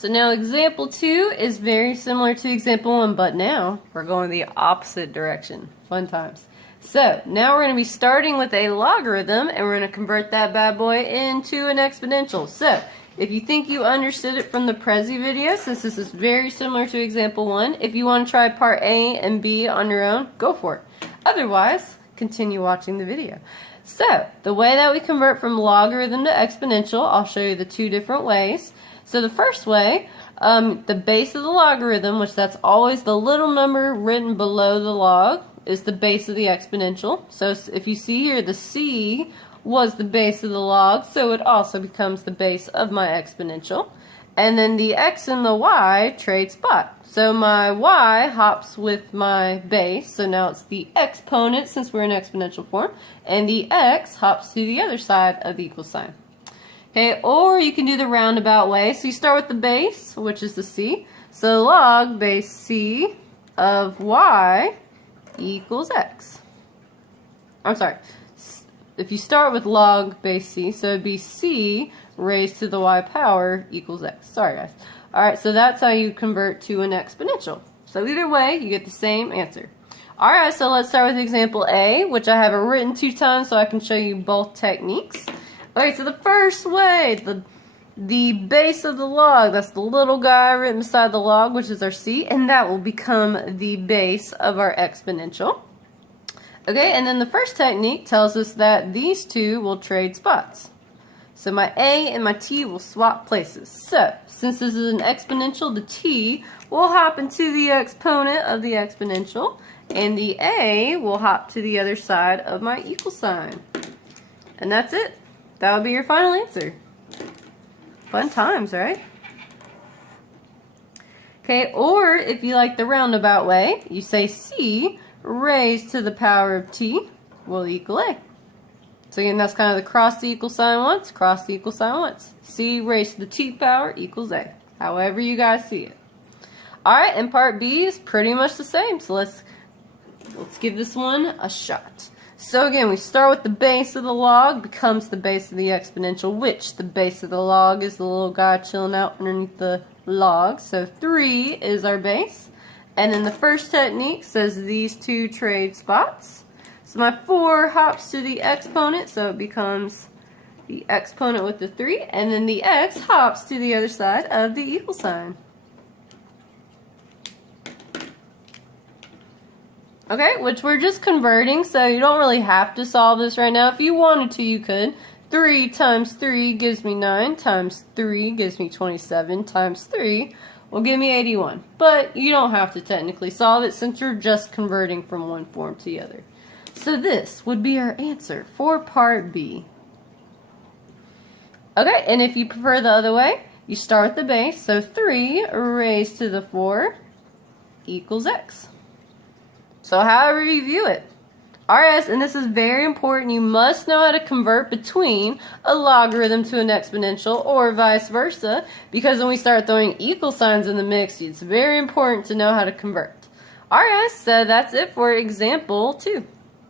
So now example 2 is very similar to example 1, but now we're going the opposite direction. Fun times. So now we're going to be starting with a logarithm, and we're going to convert that bad boy into an exponential. So if you think you understood it from the Prezi video, since this is very similar to example 1, if you want to try part A and B on your own, go for it. Otherwise, continue watching the video. So the way that we convert from logarithm to exponential, I'll show you the two different ways. So the first way, the base of the logarithm, which that's always the little number written below the log, is the base of the exponential. So if you see here, the c was the base of the log, so it also becomes the base of my exponential. And then the x and the y trade spot. So my y hops with my base, so now it's the exponent since we're in exponential form, and the x hops to the other side of the equal sign. Okay, or you can do the roundabout way. So you start with the base, which is the c. So log base c of y equals x. I'm sorry. If you start with log base c, so it'd be c raised to the y power equals x. Sorry, guys. Alright, so that's how you convert to an exponential. So either way, you get the same answer. Alright, so let's start with example A, which I have it written 2 times so I can show you both techniques. Okay, so the first way, the base of the log, that's the little guy written beside the log, which is our c, and that will become the base of our exponential. Okay, and then the first technique tells us that these two will trade spots. So my a and my t will swap places. So, since this is an exponential, the t will hop into the exponent of the exponential, and the a will hop to the other side of my equal sign. And that's it. That would be your final answer. Fun times, right? Okay, or if you like the roundabout way, you say c raised to the power of t will equal a. So again, that's kind of the cross the equal sign once, cross the equal sign once. C raised to the t power equals a. However you guys see it. Alright, and part B is pretty much the same. So let's give this one a shot. So again, we start with the base of the log becomes the base of the exponential, which the base of the log is the little guy chilling out underneath the log. So 3 is our base. And then the first technique says these two trade spots. So my 4 hops to the exponent, so it becomes the exponent with the 3. And then the x hops to the other side of the equal sign. Okay, which we're just converting, so you don't really have to solve this right now. If you wanted to, you could. 3 times 3 gives me 9, times 3 gives me 27, times 3 will give me 81. But you don't have to technically solve it since you're just converting from one form to the other. So this would be our answer for part B. Okay, and if you prefer the other way, you start with the base, so 3 raised to the 4 equals x. So however you view it. Alright, and this is very important. You must know how to convert between a logarithm to an exponential or vice versa, because when we start throwing equal signs in the mix, it's very important to know how to convert. Alright, so that's it for example 2.